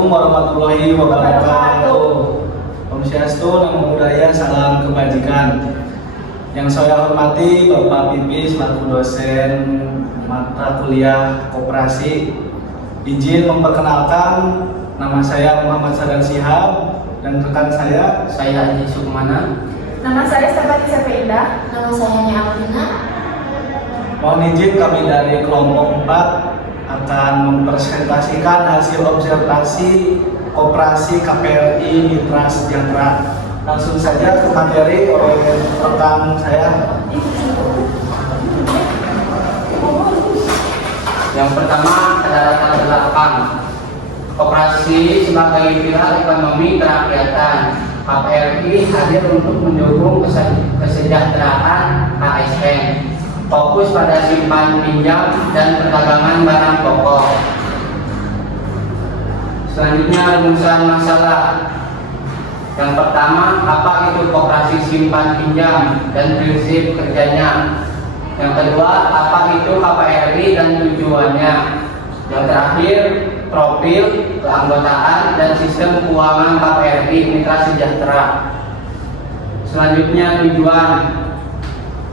Assalamualaikum warahmatullahi wabarakatuh. Om Swastiastu, Namo Buddhaya, salam kebajikan. Yang saya hormati Bapak Pipi selaku dosen mata kuliah koperasi. Izin memperkenalkan, nama saya Muhammad Sadar Shihab dan rekan saya Haji Sukmana. Nama saya Sabati Indah. Nama saya Nia Alvina. Mohon izin kami dari kelompok 4 akan mempresentasikan hasil observasi Koperasi KPLI Mitra Sejahtera. Langsung saja ke materi oleh rekan saya. Yang pertama adalah latar belakang. Koperasi sebagai pilar ekonomi kerakyatan. KPLI hadir untuk mendukung kesejahteraan ASN. Fokus pada simpan pinjam dan perdagangan barang pokok. Selanjutnya rumusan masalah. Yang pertama, apa itu koperasi simpan pinjam dan prinsip kerjanya. Yang kedua, apa itu KPLI dan tujuannya. Yang terakhir, profil, keanggotaan dan sistem keuangan KPLI Mitra Sejahtera. Selanjutnya tujuan.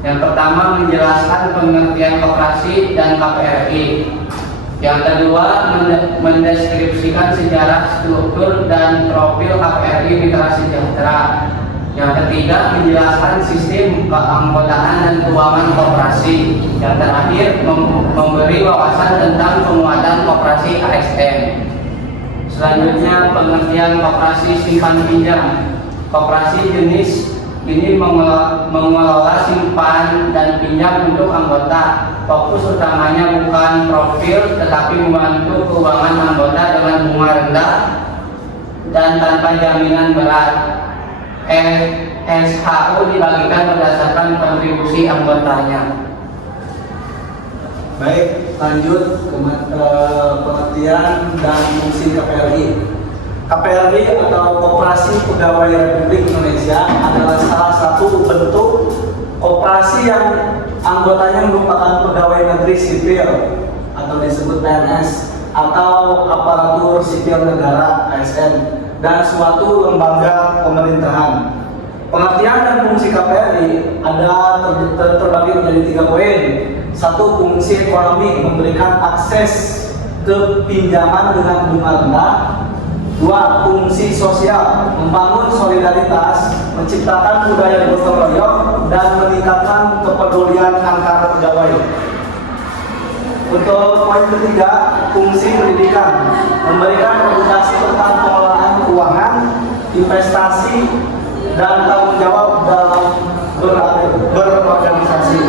Yang pertama, menjelaskan pengertian koperasi dan KPLI. Yang kedua, mendeskripsikan sejarah, struktur, dan profil KPLI Mitra Sejahtera. Yang ketiga, menjelaskan sistem keanggotaan dan keuangan koperasi. Yang terakhir, memberi wawasan tentang penguatan koperasi ASN. Selanjutnya, pengertian koperasi simpan pinjam. Koperasi jenis ini mengelola simpan dan pinjam untuk anggota. Fokus utamanya bukan profil, tetapi membantu keuangan anggota dengan bunga rendah dan tanpa jaminan berat. SHU dibagikan berdasarkan kontribusi anggotanya. Baik, lanjut ke pengertian dan fungsi KPLI. KPLI atau Koperasi Pegawai Republik Indonesia adalah salah satu bentuk koperasi yang anggotanya merupakan pegawai negeri sipil atau disebut PNS atau aparatur sipil negara ASN dan suatu lembaga pemerintahan. Pengertian dan fungsi KPLI ada terbagi menjadi 3 poin. 1. Fungsi ekonomi, memberikan akses ke pinjaman dengan bunga rendah. 2. Fungsi sosial, membangun solidaritas, menciptakan budaya gotong royong, dan meningkatkan kepedulian antar pegawai. Untuk poin ketiga, fungsi pendidikan, memberikan edukasi tentang pengelolaan keuangan, investasi, dan tanggung jawab dalam berorganisasi.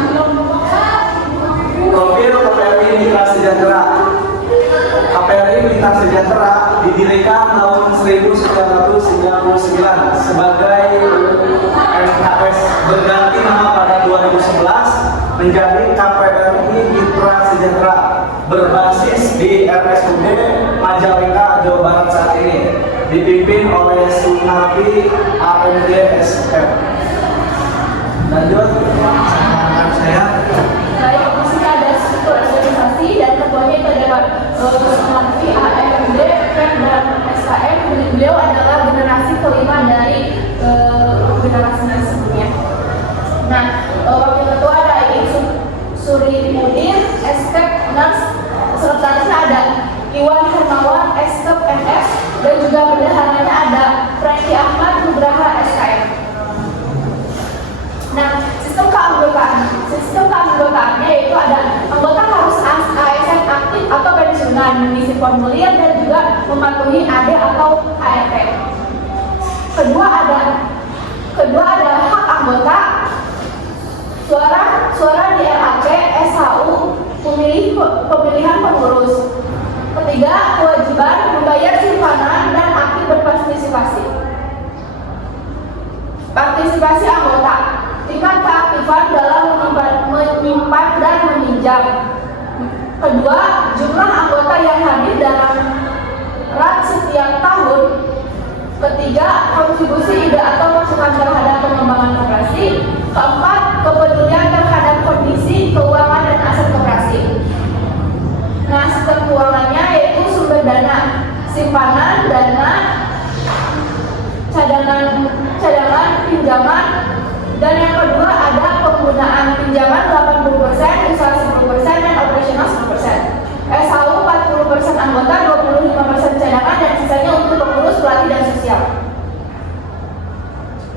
Profil KPLI Mitra Sejahtera. KPLI Mitra Sejahtera didirikan tahun 1999 sebagai MKS, berganti nama pada 2011 menjadi KPLI Mitra Sejahtera, berbasis di RSUD Majalengka, Jawa Barat saat ini, dipimpin oleh Sunardi AMD SF. Lanjut, saya. Saya masih ada struktur organisasi dan ketuanya itu adalah Sunardi AMD dan SKM. Beliau adalah generasi kelima dari generasinya sebelumnya. Nah, wakil ketua ada Suri Mudir, SKEP NAS, sekretarisnya ada Iwan Hermawan, SKEP NF, dan juga bendaharanya ada Franky Ahmad, Nugraha, SKM. Nah, sistem keanggotaannya yaitu ada anggota harus ASN aktif atau pensiunan, mengisi formulir dan juga mematuhi AD atau ART. Kedua ada hak anggota, suara di RAP, SHU, pemilihan pengurus. Ketiga, kewajiban membayar simpanan dan aktif berpartisipasi. Partisipasi anggota, tingkat keaktifan dalam menyimpan dan meminjam. Kedua, jumlah anggota yang hadir dalam RAT setiap tahun. Ketiga, kontribusi ide atau masukan terhadap pengembangan koperasi. Keempat, kepedulian terhadap kondisi keuangan dan aset koperasi. Nah, sistem keuangannya yaitu sumber dana. Si simpanan dana, cadangan pinjaman, dan yang kedua ada penggunaan pinjaman 80%, usaha 10%, dan operasional 10%. SHU 40% anggota, 25% cadangan, dan sisanya untuk pengurus, pelatih, dan sosial.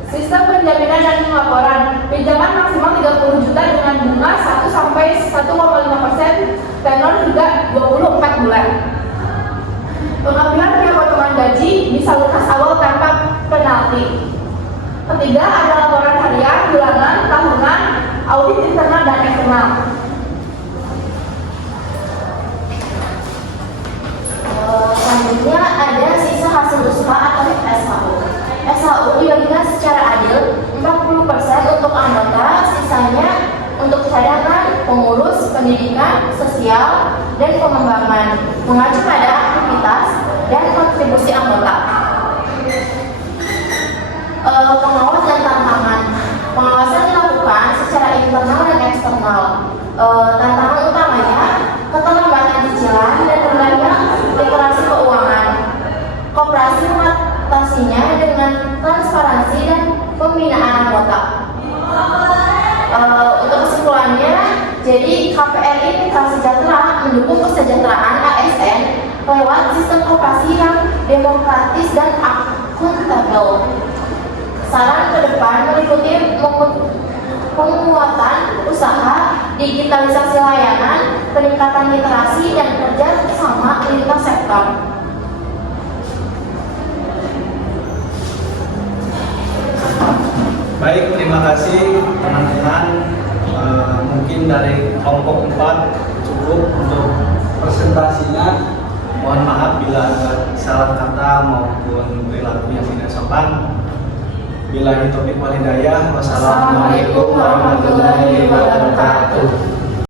Sistem penjaminan dan pelaporan. Pinjaman maksimal 30 juta dengan bunga 1 sampai 1,5%, tenor hingga 24 bulan. Pengambilan pihak potongan gaji bisa lunas awal tanpa penalti. Ketiga ada laporan harian, bulanan, tahunan, audit internal dan eksternal. Selanjutnya ada sisa hasil usaha atau SHU. SHU dibagikan secara adil 40% untuk anggota, sisanya untuk cadangan, pengurus, pendidikan, sosial, dan pengembangan mengacu pada aktivitas dan kontribusi anggota. Pengawas dan tantangan. Pengawasan dilakukan secara internal dan eksternal. Tantangan utamanya keterlambatan cicilan dan rendahnya literasi keuangan. Koperasi mengatasinya dengan transparansi dan pembinaan anggota. Untuk kesimpulannya, jadi KPRI Mitra Sejahtera mendukung kesejahteraan ASN lewat sistem koperasi yang demokratis dan akuntabel. Saran ke depan meliputi penguatan usaha, digitalisasi layanan, peningkatan literasi, dan kerja sama lintas sektor. Baik, terima kasih teman-teman. Mungkin dari kelompok 4 cukup untuk presentasinya. Mohon maaf bila ada salah kata maupun perilaku yang tidak sopan. Billahi taufiq wal hidayah. Wassalamualaikum warahmatullahi wabarakatuh.